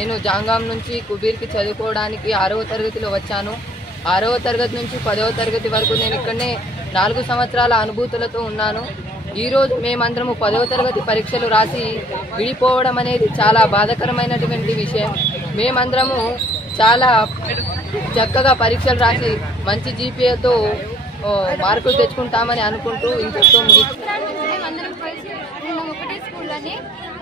నేను జాంగాం నుంచి కుబీర్కి చదువుకోవడానికి 6వ తరగతిలో వచ్చాను. 6వ తరగతి నుంచి 10వ తరగతి వరకు నేను ఇక్కడనే 4 సంవత్సరాల అనుభూతులతో ఉన్నాను. ఈరోజు మేమందరము 10వ తరగతి పరీక్షలు రాసి విడిపోవడం అనేది చాలా బాధాకరమైనటువంటి విషయం. మేమందరము చాలా చక్కగా పరీక్షలు రాసి మంచి జీపీఏతో మార్కులు తెచ్చుకుంటామని అనుకుంటూ ఇంతతో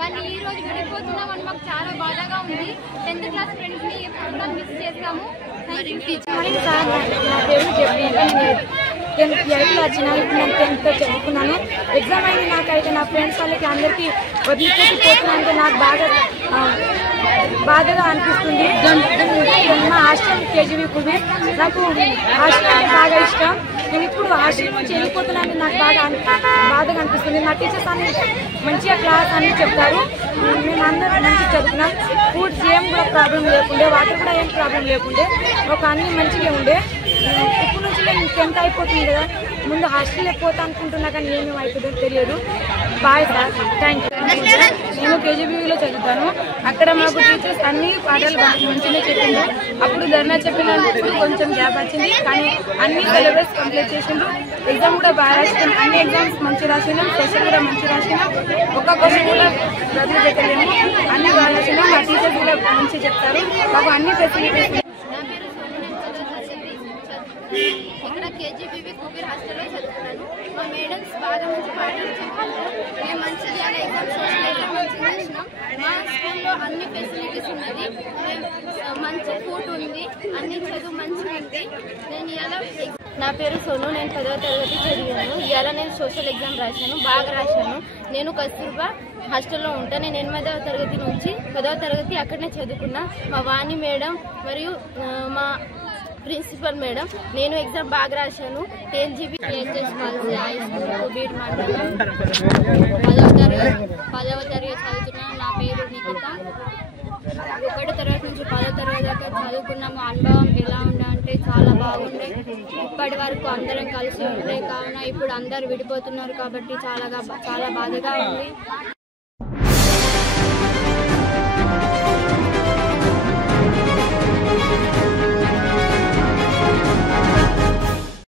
కానీ ఈ రోజు విడిపోతున్నామని మాకు చాలా బాధగా ఉంది. 10th క్లాస్ ఫ్రెండ్స్ ని ఎప్పుడు మిస్ చేస్తాము. నా పేరు ఎయిట్లో వచ్చిన ఇప్పుడు నేను 10th చదువుకున్నాను. ఎగ్జామ్ అయింది. నాకైతే నా ఫ్రెండ్స్ వాళ్ళకి అందరికీ వదిలిపెట్టి పోతున్నంటే నాకు బాధగా అనిపిస్తుంది. మా హాస్టల్ కేజీబీ కుబీర్. నాకు హాస్టల్ అంటే బాగా ఇష్టం. నేను ఇప్పుడు హాస్టల్ నుంచి వెళ్ళిపోతున్నాను. నాకు బాధగా అనిపిస్తుంది. మా టీచర్స్ అన్ని మంచిగా క్లాస్ అన్ని చెప్తారు. మేము అందరం మంచిగా చదువుకున్నాం. ఫుడ్స్ ఏం కూడా ప్రాబ్లం లేకుండే, వాటర్ కూడా ఏం ప్రాబ్లం లేకుండే, ఒక అన్ని మంచిగా ఉండే. ఇప్పుడు నుంచి నేను 10th అయిపోతుంది కదా, ముందు హాస్టల్లో పోతా అనుకుంటున్నా కానీ ఏమేమి అవుతుందో తెలియదు. Bye sir, thank you. నేను కేజీబీలో చదువుతాను. అక్కడ మాకు టీచర్స్ అన్ని పాఠాలు మంచిగా చెప్పిండ్రు. అప్పుడు ధర్నా చెప్పినప్పుడు కొంచెం గ్యాప్ వచ్చింది, కానీ అన్ని సిలబస్ కంప్లీట్ చేసిండ్రు. ఎగ్జామ్ కూడా బాగా రాసినాం. అన్ని ఎగ్జామ్స్ మంచి రాసినాం. సెషన్ కూడా మంచి రాసినాం. ఒక్క క్వశ్చన్ కూడా రద్దు పెట్టలేము. అన్ని బాగా రాసినాం. మా టీచర్స్ కూడా మంచిగా చెప్తారు. మాకు అన్ని ఫెసిలిటీస్. ఇక్కడ కేజీబీవీ కుబీర్ హాస్టల్లో చదువుతున్నాను. మా మేడమ్స్ బాగా మంచి పాఠాలు చెప్పారు. మేము మంచిగా ఎగ్జామ్ సోషల్ ఎగ్జామ్ మంచిగా చేసినాం. మా స్కూల్లో అన్ని ఫెసిలిటీస్ ఉన్నది. మంచి ఫుడ్ ఉంది. అన్ని చదువు మంచిగా ఉంది. నేను ఇలా నా పేరు సోను. నేను 10వ తరగతి చదివాను. ఇవాళ నేను సోషల్ ఎగ్జామ్ రాశాను. బాగా రాశాను. నేను కస్తూర్బా హాస్టల్లో ఉంటాను. నేను 8వ తరగతి నుంచి 10వ తరగతి అక్కడనే చదువుకున్నా. మా వాణి మేడం మరియు మా ప్రిన్సిపల్ మేడం. నేను ఎగ్జామ్ బాగా రాశాను. 10 GB HS girls high school Kubeer మండలం 10వ తరగతి చదువుతున్నాను. నా పేరు నిఖిత. 1వ తరగతి నుంచి 10వ తరగతి దాకా చదువుకున్నాము. అనుభవం ఎలా ఉండే చాలా బాగుండే. ఇప్పటి వరకు అందరం కలిసి ఉండే కావున ఇప్పుడు అందరు విడిపోతున్నారు కాబట్టి చాలా బాధగా ఉంది.